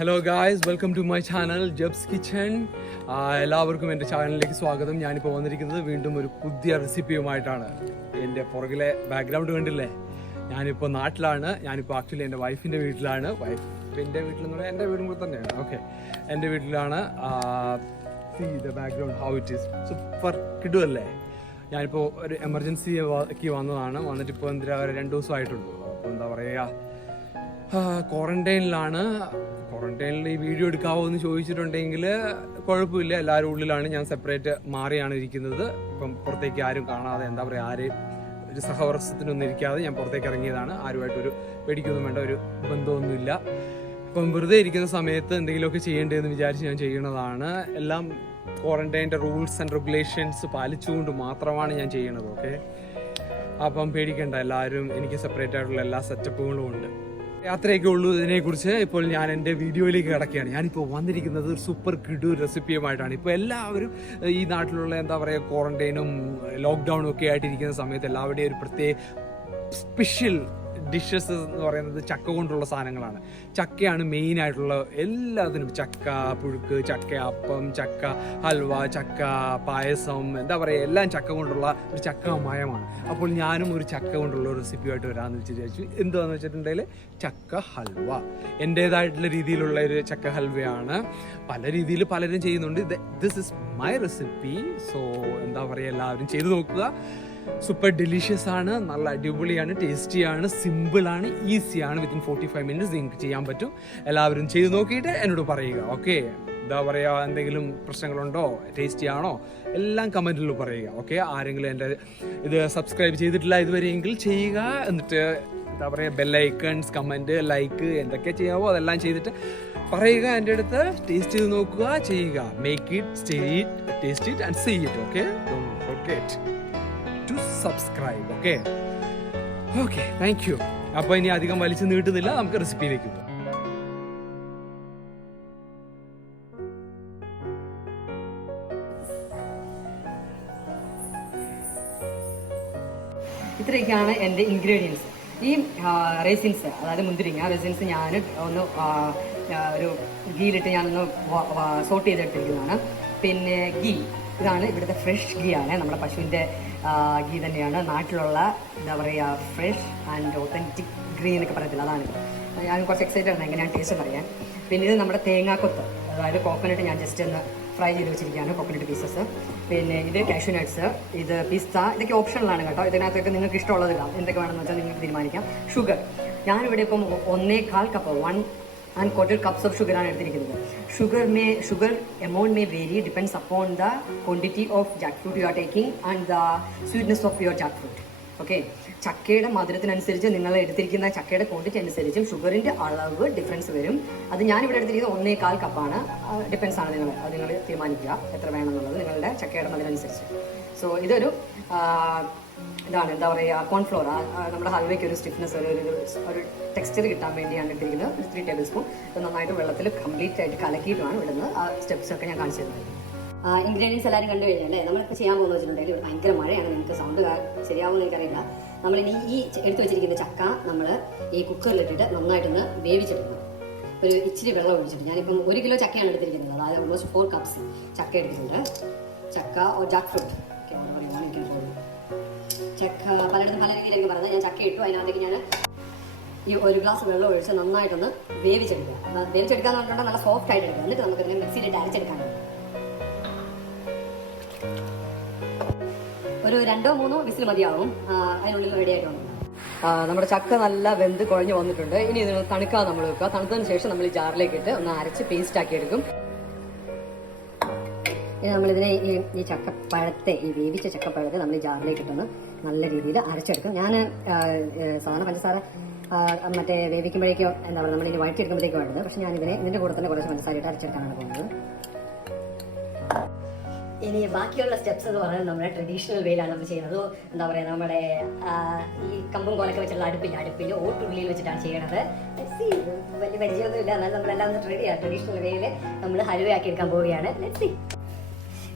Hello guys, welcome to my channel Jabs Kitchen. എല്ലാവർക്കും എൻ്റെ ചാനലിലേക്ക് സ്വാഗതം. ഞാനിപ്പോൾ വന്നിരിക്കുന്നത് വീണ്ടും ഒരു പുതിയ റെസിപ്പിയുമായിട്ടാണ്. എൻ്റെ പുറകിലെ ബാക്ക്ഗ്രൗണ്ട് കണ്ടില്ലേ? ഞാനിപ്പോൾ നാട്ടിലാണ്. ഞാനിപ്പോൾ ആക്ച്വലി എൻ്റെ വൈഫിൻ്റെ വീട്ടിലാണ്. വൈഫിൻ്റെ വീട്ടിലെന്ന് പറഞ്ഞാൽ എൻ്റെ വീടും കൂടെ തന്നെയാണ്. ഓക്കെ, എൻ്റെ വീട്ടിലാണ്. See the background, how it is super കിടുവല്ലേ? ഞാനിപ്പോൾ ഒരു എമർജൻസിക്ക് വന്നതാണ്. വന്നിട്ടിപ്പോൾ 2 ദിവസമായിട്ടുള്ളൂ. അപ്പോൾ എന്താ പറയുക, ക്വാറന്റൈനിലാണ്. ക്വാറന്റൈനിൽ ഈ വീഡിയോ എടുക്കാവോ എന്ന് ചോദിച്ചിട്ടുണ്ടെങ്കിൽ കുഴപ്പമില്ല, എല്ലാവരും ഉള്ളിലാണ്. ഞാൻ സെപ്പറേറ്റ് മാറിയാണ് ഇരിക്കുന്നത്. ഇപ്പം പുറത്തേക്ക് ആരും കാണാതെ, എന്താ പറയുക, ആരെയും ഒരു സഹവർഷത്തിനൊന്നും ഇരിക്കാതെ ഞാൻ പുറത്തേക്ക് ഇറങ്ങിയതാണ്. ആരുമായിട്ടൊരു പേടിക്കൊന്നും വേണ്ട, ഒരു ബന്ധമൊന്നുമില്ല. ഇപ്പം വെറുതെ ഇരിക്കുന്ന സമയത്ത് എന്തെങ്കിലുമൊക്കെ ചെയ്യേണ്ടതെന്ന് വിചാരിച്ച് ഞാൻ ചെയ്യുന്നതാണ്. എല്ലാം ക്വാറന്റൈൻ്റെ റൂൾസ് ആൻഡ് റെഗുലേഷൻസ് പാലിച്ചുകൊണ്ട് മാത്രമാണ് ഞാൻ ചെയ്യുന്നത്. ഓക്കെ, അപ്പം പേടിക്കേണ്ട, എല്ലാവരും എനിക്ക് സെപ്പറേറ്റ് ആയിട്ടുള്ള എല്ലാ സെറ്റപ്പുകളും ഉണ്ട്. യാത്രയൊക്കെ ഉള്ളൂ. ഇതിനെക്കുറിച്ച് ഇപ്പോൾ ഞാൻ എൻ്റെ വീഡിയോയിലേക്ക് കിടക്കുകയാണ്. ഞാനിപ്പോൾ വന്നിരിക്കുന്നത് സൂപ്പർ കിഡു റെസിപ്പിയുമായിട്ടാണ്. ഇപ്പോൾ എല്ലാവരും ഈ നാട്ടിലുള്ള എന്താ പറയുക, ക്വാറന്റൈനും ലോക്ക്ഡൗണും ഒക്കെ ആയിട്ടിരിക്കുന്ന സമയത്ത് എല്ലാവരുടെയും ഒരു പ്രത്യേക സ്പെഷ്യൽ ഡിഷസ് എന്ന് പറയുന്നത് ചക്ക കൊണ്ടുള്ള സാധനങ്ങളാണ്. ചക്കയാണ് മെയിൻ ആയിട്ടുള്ള എല്ലാത്തിനും. ചക്ക പുഴുക്ക്, ചക്ക അപ്പം, ചക്ക ഹൽവ, ചക്ക പായസം, എന്താ പറയുക, എല്ലാം ചക്ക കൊണ്ടുള്ള ഒരു ചക്കമയമാണ്. അപ്പോൾ ഞാനും ഒരു ചക്ക കൊണ്ടുള്ള റെസിപ്പിയായിട്ട് വരാമെന്ന് വിചാരിച്ചു. എന്താണെന്ന് വെച്ചിട്ടുണ്ടെങ്കിൽ ചക്ക ഹൽവ. എൻ്റേതായിട്ടുള്ള രീതിയിലുള്ള ഒരു ചക്ക ഹൽവയാണ്. പല രീതിയിൽ പലരും ചെയ്യുന്നുണ്ട്. This is my recipe. So എന്താ പറയുക, എല്ലാവരും ചെയ്ത് നോക്കുക. സൂപ്പർ ഡെലീഷ്യസ് ആണ്, നല്ല അടിപൊളിയാണ്, ടേസ്റ്റിയാണ്, സിമ്പിളാണ്, ഈസിയാണ്. വിത്തിൻ 45 മിനിറ്റ്സ് നിങ്ങൾക്ക് ചെയ്യാൻ പറ്റും. എല്ലാവരും ചെയ്ത് നോക്കിയിട്ട് എന്നോട് പറയുക. ഓക്കെ, എന്താ പറയുക, എന്തെങ്കിലും പ്രശ്നങ്ങളുണ്ടോ, ടേസ്റ്റി ആണോ, എല്ലാം കമൻറ്റിൽ പറയുക. ഓക്കെ, ആരെങ്കിലും എൻ്റെ ഇത് സബ്സ്ക്രൈബ് ചെയ്തിട്ടില്ല ഇതുവരെയെങ്കിൽ ചെയ്യുക. എന്നിട്ട് എന്താ പറയുക, ബെല്ലൈക്കൺസ്, കമൻറ്റ്, ലൈക്ക്, എന്തൊക്കെ ചെയ്യാവോ അതെല്ലാം ചെയ്തിട്ട് പറയുക എൻ്റെ അടുത്ത്. ടേസ്റ്റ് ചെയ്ത് നോക്കുക, ചെയ്യുക. Make it, stay it, taste it and see it. Okay, don't forget to subscribe. Okay okay, thank you. അപ്പോൾ ഇനി അധികം വലിച്ചു നീട്ടുന്നില്ല, നമുക്ക് റെസിപ്പിയിലേക്ക് പോകാം. ഇത്രയൊക്കെയാണ് എൻ്റെ ഇൻഗ്രീഡിയൻസ്. ഈ റേസിൻസ്, അതായത് മുന്തിരിങ്ങ റേസിൻസ്, ഞാൻ ഒന്ന് ഒരു ഗീയിലിട്ട് ഞാനൊന്ന് സോട്ട് ചെയ്തെടുത്തിരിക്കുന്നതാണ്. പിന്നെ ഗീ, ഇതാണ് ഇവിടുത്തെ ഫ്രഷ് ഗീ ആണ്. നമ്മുടെ പശുവിൻ്റെ ഗീ തന്നെയാണ്. നാട്ടിലുള്ള എന്താ പറയുക, ഫ്രഷ് ആൻഡ് ഒത്തൻറ്റിക് ഗീ എന്നൊക്കെ പറയത്തില്ല, അതാണ്. ഞാൻ കുറച്ച് എക്സൈറ്റഡ് ആണ് എങ്ങനെയാണ് ടേസ്റ്റ് പറയാൻ. പിന്നെ ഇത് നമ്മുടെ തേങ്ങാക്കൊത്ത്, അതായത് കോക്കനട്ട് ഞാൻ ജസ്റ്റ് ഒന്ന് ഫ്രൈ ചെയ്ത് വെച്ചിരിക്കുകയാണ്, കോക്കനട്ട് പീസസ്. പിന്നെ ഇത് കാഷ്യൂ നട്ട്സ്, ഇത് പിസ്ത, ഇതൊക്കെ ഓപ്ഷണലാണ് കേട്ടോ. ഇതിനകത്തൊക്കെ നിങ്ങൾക്ക് ഇഷ്ടമുള്ളത് ഇടാം, എന്തൊക്കെ വേണമെന്ന് വെച്ചാൽ നിങ്ങൾക്ക് തീരുമാനിക്കാം. ഷുഗർ, ഞാനിവിടെ ഇപ്പം 1.25 കപ്പ് 1.25 cups of sugar ആണ് എടുത്തിരിക്കുന്നത്. Sugar amount may vary, depends upon the quantity of jackfruit you are taking and the sweetness of your jackfruit. Okay, ചക്കയുടെ മധുരത്തിനനുസരിച്ച് നിങ്ങൾ എടുത്തിരിക്കുന്ന ചക്കയുടെ ക്വാണ്ടിറ്റി അനുസരിച്ചും ഷുഗറിൻ്റെ അളവ് ഡിഫറൻസ് വരും. അത് ഞാനിവിടെ എടുത്തിരിക്കുന്നത് 1.25 കപ്പാണ്. ഡിപ്പെൻസ് ആണ്, അത് നിങ്ങൾ തീരുമാനിക്കുക എത്ര വേണമെന്നുള്ളത് നിങ്ങളുടെ ചക്കയുടെ മധുരം അനുസരിച്ച്. സോ ഇതൊരു ഇതാണ്, എന്താ പറയുക, കോൺഫ്ലോർ. നമ്മുടെ ഹൽവയ്ക്ക് ഒരു സ്റ്റിഫ്നെസ്, ഒരു ടെക്സ്ചർ കിട്ടാൻ വേണ്ടിയാണ് ഇട്ടിരിക്കുന്നത്. 3 ടേബിൾ സ്പൂൺ. ഇത് നന്നായിട്ട് വെള്ളത്തിൽ കംപ്ലീറ്റ് ആയിട്ട് കലക്കിയിട്ടുമാണ് ഇടുന്നത്. ആ സ്റ്റെപ്സൊക്കെ ഞാൻ കാണിച്ചു തരുന്നത്. ഇൻഗ്രീഡിയൻസ് എല്ലാവരും കണ്ടു കഴിഞ്ഞാൽ അല്ലേ, നമ്മളിപ്പോൾ ചെയ്യാൻ പോകുന്നത് വെച്ചിട്ടുണ്ടെങ്കിൽ ഒരു ഭയങ്കര മഴയാണ്. നിങ്ങൾക്ക് സൗണ്ട് ശരിയാവുമെന്ന് എനിക്കറിയില്ല. നമ്മളിനി ഈ എടുത്തു വെച്ചിരിക്കുന്ന ചക്ക നമ്മൾ ഈ കുക്കറിലിട്ടിട്ട് നന്നായിട്ടൊന്ന് വേവിച്ചെടുക്കണം. ഒരു ഇച്ചിരി വെള്ളം ഒഴിച്ചിട്ട്, ഞാനിപ്പം 1 കിലോ ചക്കയാണ് എടുത്തിരിക്കുന്നത്. അതായത് ഓൾമോസ്റ്റ് 4 കപ്സ് ചക്ക എടുത്തിട്ടുണ്ട്. ചക്ക ജാക്ക് ഫ്രൂട്ട് ചക്ക പലയിടത്തും പല രീതിയിലൊക്കെ പറഞ്ഞാൽ, ഞാൻ ചക്ക ഇട്ടു. അതിനകത്തേക്ക് ഞാൻ ഈ 1 ഗ്ലാസ് വെള്ളം ഒഴിച്ച് നന്നായിട്ടൊന്ന് വേവിച്ചെടുക്കുക. വേവിച്ചെടുക്കാന്ന് പറഞ്ഞാൽ നല്ല സോഫ്റ്റ് ആയിട്ട് എടുക്കുക. എന്നിട്ട് നമുക്ക് ഇതിനെ മിക്സിയിലിട്ട് അരച്ചെടുക്കാനുണ്ട്. ഒരു 2-3 വിസിൽ മതിയാവും, അതിനുള്ളിൽ റെഡി ആയിട്ടുണ്ട്. നമ്മുടെ ചക്ക നല്ല വെന്ത് കുഴഞ്ഞ് വന്നിട്ടുണ്ട്. ഇനി ഇതിന് തണുക്കാൻ നമ്മൾ വെക്കുക. തണുത്തതിന് ശേഷം നമ്മൾ ജാറിലേക്ക് ഇട്ട് ഒന്ന് അരച്ച് പേസ്റ്റ് ആക്കി എടുക്കും. ഇനി നമ്മളിതിനെ ഈ ചക്കപ്പഴത്തെ, ഈ വേവിച്ച ചക്കപ്പഴത്തെ നമ്മൾ ജാറിലേക്ക് ഇട്ടൊന്ന് നല്ല രീതിയിൽ അരച്ചെടുക്കും. ഞാൻ സാധാരണ പഞ്ചസാര മറ്റേ വേവിക്കുമ്പോഴേക്കോ എന്താ പറയുക, നമ്മളിനി വഴറ്റിയെടുക്കുമ്പോഴേക്കും വേണ്ടത്. പക്ഷെ ഞാനിതിനെ ഇതിൻ്റെ കൂടെ തന്നെ കുറച്ച് പഞ്ചസാര ഇട്ട് അരച്ചെടുക്കാനാണ് പോകുന്നത്. ഇനി ബാക്കിയുള്ള സ്റ്റെപ്സ് എന്ന് പറയുന്നത് നമ്മുടെ ട്രഡീഷണൽ വേയിലാണ് നമ്മൾ ചെയ്യുന്നത്. എന്താ പറയുക, നമ്മുടെ ഈ കമ്പും കോലൊക്കെ വെച്ചുള്ള അടുപ്പിൽ ഓട്ടുള്ളിയിൽ വെച്ചിട്ടാണ് ചെയ്യണത്. വലിയ പരിചയമൊന്നുമില്ല, എന്നാൽ നമ്മളെല്ലാം ഒന്ന് ട്രഡീഷണൽ വേയിൽ നമ്മൾ ഹലുവയാക്കി എടുക്കാൻ പോവുകയാണ്.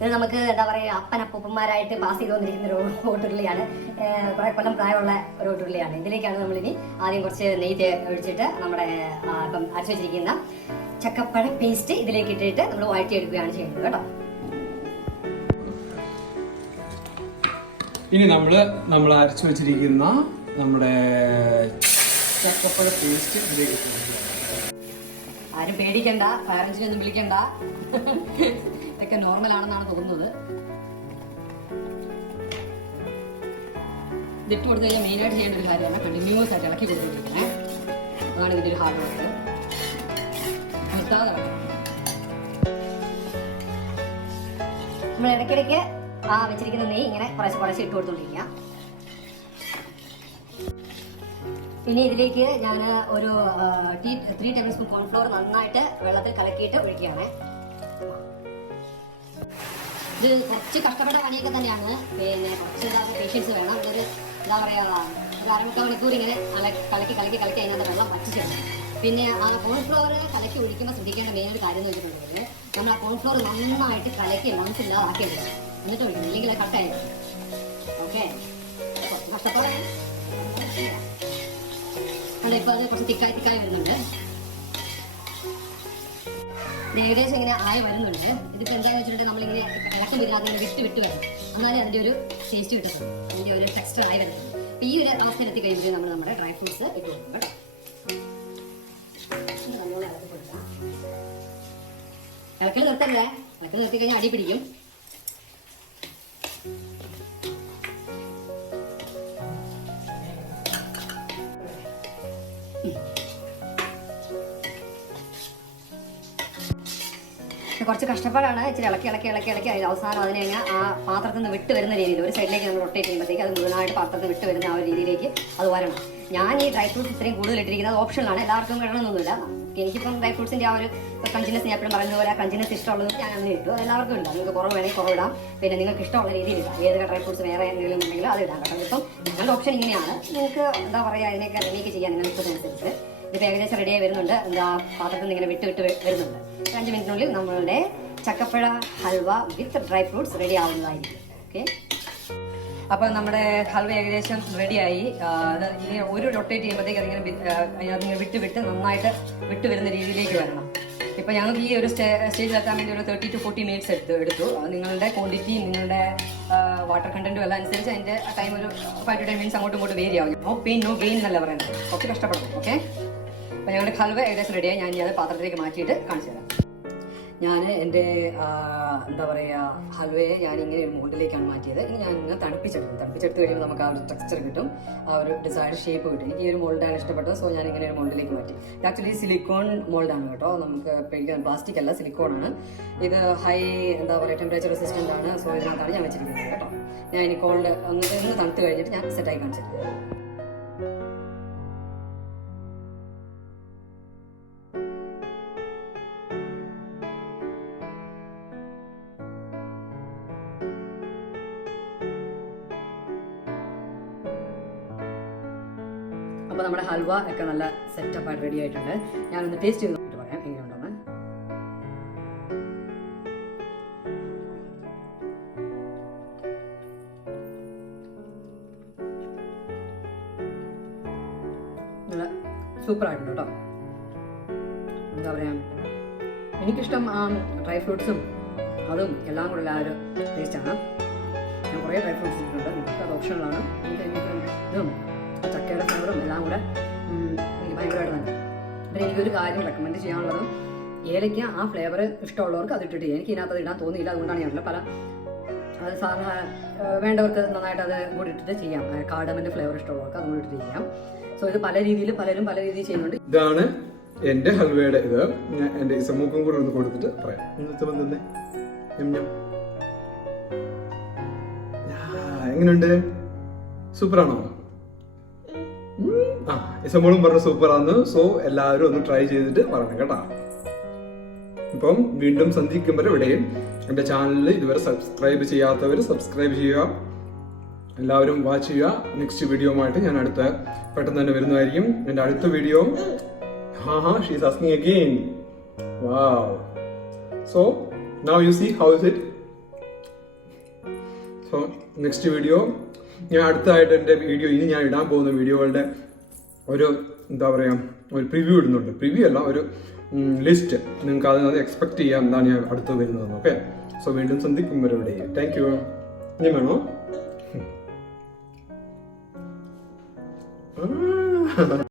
ഇത് നമുക്ക് എന്താ പറയുക, അപ്പനപ്പൂപ്പന്മാരായിട്ട് പാസ് ചെയ്ത് വന്നിരിക്കുന്ന ഒരു ഓട്ടുരുളിയാണ്. കുറെ കൊല്ലം പ്രായമുള്ള ഒരു ഓട്ടുരുളിയാണ്. ഇതിലേക്കാണ് നമ്മളിനി ആദ്യം കുറച്ച് നെയ്യ് ഒഴിച്ചിട്ട് നമ്മുടെ ഇപ്പം അരച്ചു വെച്ചിരിക്കുന്ന ചക്കപ്പഴ പേസ്റ്റ് ഇതിലേക്ക് ഇട്ടിട്ട് നമ്മൾ വഴറ്റിയെടുക്കുകയാണ് ചെയ്യുന്നത് കേട്ടോ. ഇനി നമ്മൾ അരച്ചു വെച്ചിരിക്കുന്ന നമ്മുടെ ചക്കപ്പഴ പേസ്റ്റ് ഇതിലേക്ക് ഇട്ടിട്ടുണ്ട്. ആരും പേടിക്കണ്ട, പാരന്റ്സിനെ ഒന്നും വിളിക്കണ്ട, ഇതൊക്കെ നോർമൽ ആണെന്നാണ് തോന്നുന്നത്. ഇതിട്ട് കൊടുത്തു കഴിഞ്ഞാൽ മെയിനായിട്ട് ചെയ്യേണ്ട ഒരു കാര്യമാണ് കണ്ടിന്യൂസ് ആയിട്ട് ഇളക്കി കൊടുത്തിരിക്കുന്നത്. അതാണ് ഇതിൻ്റെ ഒരു ഹാർഡ് വർക്ക്. നിർത്താതെ നമ്മൾ ഇടയ്ക്കിടയ്ക്ക് ആ വെച്ചിരിക്കുന്ന നെയ്യ് ഇങ്ങനെ കുറച്ച് ഇട്ട് കൊടുത്തോണ്ടിരിക്കുക. ഇനി ഇതിലേക്ക് ഞാൻ ഒരു 3 ടേബിൾ സ്പൂൺ കോൺഫ്ലോർ നന്നായിട്ട് വെള്ളത്തിൽ കലക്കിയിട്ട് ഒഴിക്കുകയാണ്. ഇത് കുറച്ച് കഷ്ടപ്പെട്ട പണിയൊക്കെ തന്നെയാണ്. പിന്നെ കുറച്ച് പേഷ്യൻസ് വേണം. ഇതൊരു എന്താ പറയുക, ഒരു 1/4 മണിക്കൂർ ഇങ്ങനെ കലക്കി അതിനകത്ത് വെള്ളം വറ്റിച്ചെടുക്കും. പിന്നെ ആ കോൺഫ്ലോർ കലക്കി ഒഴിക്കുമ്പോൾ ശ്രദ്ധിക്കേണ്ട മെയിൻ ഒരു കാര്യം എന്ന് വെച്ചിട്ടുണ്ടെങ്കിൽ നമ്മൾ ആ കോൺഫ്ലോർ നന്നായിട്ട് കലക്കി മനസ്സില്ലാതാക്കി എടുക്കണം. എന്നിട്ട് ഒഴിക്കണം, ഇല്ലെങ്കിൽ അത് കട്ടായി. ഓക്കെ, കുറച്ച് കഷ്ടപ്പാടാണ്. അല്ല, ഇപ്പോൾ അത് കുറച്ച് തിക്കായി വരുന്നുണ്ട്. ഏകദേശം ഇങ്ങനെ ആയി വരുന്നുണ്ട്. ഇതിപ്പോൾ എന്താണെന്ന് വെച്ചിട്ടുണ്ടെങ്കിൽ നമ്മളിങ്ങനെ ഇളക്കം ഇതിനകത്ത് വിട്ട് വരും. എന്നാലേ അതിൻ്റെ ഒരു ടേസ്റ്റ് കിട്ടുള്ളൂ, അതിൻ്റെ ഒരു ടെക്സ്ചർ ആയി വരുന്നത്. അപ്പോൾ ഈ ഒരു അവസ്ഥയിലെത്തി കഴിയുമ്പോൾ നമ്മൾ നമ്മുടെ ഡ്രൈ ഫ്രൂട്ട്സ് ഇട്ട് കൊടുക്കും കേട്ടോ. നല്ലോണം ഇളക്കി കൊടുക്കാം. ഇളക്കൽ നിർത്തല്ലേ, ഇളക്കൽ നിർത്തി കഴിഞ്ഞാൽ അടി പിടിക്കും. കുറച്ച് കഷ്ടപ്പാടാണ്. ഇച്ചിരി ഇളക്കി അവസാനം അതിനെ ആ പാത്രത്തിൽ നിന്ന് വിട്ട് വരുന്ന രീതിയിൽ ഒരു സൈഡിലേക്ക് നമ്മൾ റൊട്ടേറ്റ് ചെയ്യുമ്പോഴത്തേക്ക് അത് മുഴുവനായിട്ട് പാത്രത്തിൽ വിട്ട് വരുന്ന ആ ഒരു രീതിയിലേക്ക് അത് വരണം. ഞാൻ ഈ ഡ്രൈ ഫ്രൂട്ട്സ് ഇത്രയും കൂടുതൽ ഇട്ടിരിക്കുന്നത് ഓപ്ഷനിലാണ്, എല്ലാവർക്കും വേണമെന്നൊന്നുമില്ല. എനിക്കിപ്പം ഡ്രൈ ഫ്രൂട്ട്സിൻ്റെ ആ ഒരു ക്രഞ്ചിനെസ് ഞാൻ എപ്പോഴും പറയുന്നത് പോലെ ക്രഞ്ചിനെസ് ഇഷ്ടമുള്ളത് ഞാൻ അങ്ങനെ ഇട്ടു. എല്ലാവർക്കും ഇടാം, നിങ്ങൾക്ക് കുറവ് വേണമെങ്കിൽ കുറവിടാം. പിന്നെ നിങ്ങൾക്ക് ഇഷ്ടമുള്ള രീതിയിൽ ഇടാം. ഏതൊക്കെ ഡ്രൈ ഫ്രൂട്ട്സ് വേറെ എന്തെങ്കിലും ഉണ്ടെങ്കിൽ അത് ഇടാം കേട്ടോ. ഇപ്പം നിങ്ങളുടെ ഓപ്ഷൻ ഇങ്ങനെയാണ്. നിങ്ങൾക്ക് എന്താ പറയുക, ഇതിനൊക്കെ റെഡിയൊക്കെ ചെയ്യാൻ നിങ്ങൾ ഇഷ്ടത്തിനനുസരിച്ച്. ഇതിപ്പോൾ ഏകദേശം റെഡിയായി വരുന്നുണ്ട്. എന്താ പാത്രത്തിൽ നിന്ന് ഇങ്ങനെ വിട്ട് വരുന്നുണ്ട്. 5 മിനിറ്റിനുള്ളിൽ നമ്മളുടെ ചക്കപ്പഴ halwa with dry fruits ready ആവുന്നതായിരിക്കും. ഓക്കെ, അപ്പോൾ നമ്മുടെ ഹൽവ ഏകദേശം റെഡിയായി. ഇനി ഒരു റൊട്ടേറ്റ് ചെയ്യുമ്പോഴത്തേക്ക് അതിങ്ങനെ വിട്ട് നന്നായിട്ട് വിട്ട് വരുന്ന രീതിയിലേക്ക് വരണം. ഇപ്പോൾ ഞങ്ങൾക്ക് ഈ ഒരു സ്റ്റേജിലെത്താൻ വേണ്ടി ഒരു 30 to 40 മിനിറ്റ്സ് എടുത്തു. നിങ്ങളുടെ ക്വാണ്ടിറ്റി, നിങ്ങളുടെ വാട്ടർ കണ്ടന്റും എല്ലാം അനുസരിച്ച് അതിൻ്റെ ടൈം ഒരു 5 to 10 മിനിറ്റ്സ് അങ്ങോട്ടും ഇങ്ങോട്ട് വേരി ആവും. നോ പെയിൻ നോ ഗെയിൻ എന്നല്ല പറയുന്നത്, കുറച്ച് കഷ്ടപ്പെടണം. ഓക്കെ, അപ്പോൾ ഞങ്ങളുടെ ഹൽവ ഏകദേശം റെഡിയായി. ഞാൻ ഇനി അത് പാത്രത്തിലേക്ക് മാറ്റിയിട്ട് കാണിച്ചു തരാം. ഞാൻ എൻ്റെ എന്താ പറയുക, ഹൽവയെ ഞാൻ ഇങ്ങനെ ഒരു മോൾഡിലേക്കാണ് മാറ്റിയത്. ഇനി ഞാൻ ഇങ്ങനെ തണുപ്പിച്ചെടുത്ത് കഴിയുമ്പോൾ നമുക്ക് ആ ഒരു ടെക്സ്ചർ കിട്ടും, ആ ഒരു ഡിസൈഡ് ഷേപ്പ് കിട്ടും. എനിക്ക് ഈ ഒരു മോൾഡാണ് ഇഷ്ടപ്പെട്ടത്. സോ ഞാൻ ഇങ്ങനെ ഒരു മോൾഡിലേക്ക് മാറ്റി. ആക്ച്വലി സിലിക്കോൺ മോൾഡാണ് കേട്ടോ, നമുക്ക് പേടിക്കാൻ, പ്ലാസ്റ്റിക് അല്ല, സിലിക്കോൺ ആണ്. ഇത് ഹൈ എന്താ പറയുക ടെമ്പറേച്ചർ റെസിസ്റ്റൻ്റ് ആണ്. സോ ഇതിനകത്താണ് ഞാൻ വെച്ചിരിക്കുന്നത് കേട്ടോ. ഞാൻ ഇനി കോൾഡ് ഒന്ന് തണുത്ത് കഴിഞ്ഞിട്ട് ഞാൻ സെറ്റായി കാണിച്ചിരിക്കുന്നത്. അപ്പോൾ നമ്മുടെ ഹൽവ ഒക്കെ നല്ല സെറ്റപ്പായിട്ട് റെഡി ആയിട്ടുണ്ട്. ഞാനൊന്ന് ടേസ്റ്റ് ചെയ്ത് നോക്കിയിട്ട് പറയാം എങ്ങനെയുണ്ടെന്ന്. നല്ല സൂപ്പറായിട്ടുണ്ട് കേട്ടോ. എന്താ പറയുക, എനിക്കിഷ്ടം ആ ഡ്രൈ ഫ്രൂട്ട്സും അതും എല്ലാം കൂടെ ഉള്ള ആ ഒരു ടേസ്റ്റാണ്. ഞാൻ കുറേ ഡ്രൈ ഫ്രൂട്ട്സ് ഇട്ടിട്ടുണ്ട്, നിങ്ങൾക്ക് അത് ഓപ്ഷനിലാണ്. ഇതും ചക്കയുടെ ഫ്ലേവറും എല്ലാം കൂടെ എനിക്ക് ഭയങ്കരമായിട്ട് തന്നെ. പിന്നെ എനിക്കൊരു കാര്യം റെക്കമെൻഡ് ചെയ്യാനുള്ളത്, ഏലയ്ക്ക ആ ഫ്ലേവർ ഇഷ്ടമുള്ളവർക്ക് അത് ഇട്ടിട്ട് എനിക്ക് ഇതിനകത്ത് അത് ഇടാൻ തോന്നിയില്ല. അതുകൊണ്ടാണ് ഞാനില്ല. അത് സാധാരണ വേണ്ടവർക്ക് നന്നായിട്ട് അത് കൂടി ഇട്ടിട്ട് ചെയ്യാം. കാർഡമൻ്റെ ഫ്ലേവർ ഇഷ്ടമുള്ളവർക്ക് അതും കൂടി ഇട്ടിട്ട് ചെയ്യാം. സോ ഇത് പലരും പല രീതിയിൽ ചെയ്യുന്നുണ്ട്. ഇതാണ് എൻ്റെ ഹൽവയുടെ ഇത്. ഞാൻ എൻ്റെ ഈ സമൂഹം കൂടെ ഒന്ന് കൊടുത്തിട്ട് പറയാം. എങ്ങനെയുണ്ട്? സൂപ്പറാണോ? ഇസമോളും പറഞ്ഞു സൂപ്പറാന്ന്. സോ എല്ലാവരും ഒന്ന് ട്രൈ ചെയ്തിട്ട് പറയണം കേട്ടോ. ഇപ്പം വീണ്ടും സന്ധിക്കുമ്പോൾ ഇവിടെയും എൻ്റെ ചാനലിൽ ഇതുവരെ സബ്സ്ക്രൈബ് ചെയ്യാത്തവർ സബ്സ്ക്രൈബ് ചെയ്യുക. എല്ലാവരും വാച്ച് ചെയ്യുക. നെക്സ്റ്റ് വീഡിയോയുമായിട്ട് ഞാൻ പെട്ടെന്ന് തന്നെ വരുന്നതായിരിക്കും. എൻ്റെ അടുത്ത video she's asking again. Wow. So now you see how is it. So next video ഞാൻ അടുത്തതായിട്ട് എൻ്റെ വീഡിയോ ഇനി ഞാൻ ഇടാൻ പോകുന്ന വീഡിയോകളുടെ ഒരു എന്താ പറയുക, ഒരു പ്രിവ്യൂ ഇടുന്നുണ്ട്. പ്രിവ്യൂ അല്ല, ഒരു ലിസ്റ്റ്. നിങ്ങൾക്ക് അത് എക്സ്പെക്ട് ചെയ്യാം എന്താണ് ഞാൻ അടുത്ത് വരുന്നതെന്ന്. ഓക്കെ, സോ വീണ്ടും സന്ധിക്കും വരെ താങ്ക് യു. ഇനി വേണോ?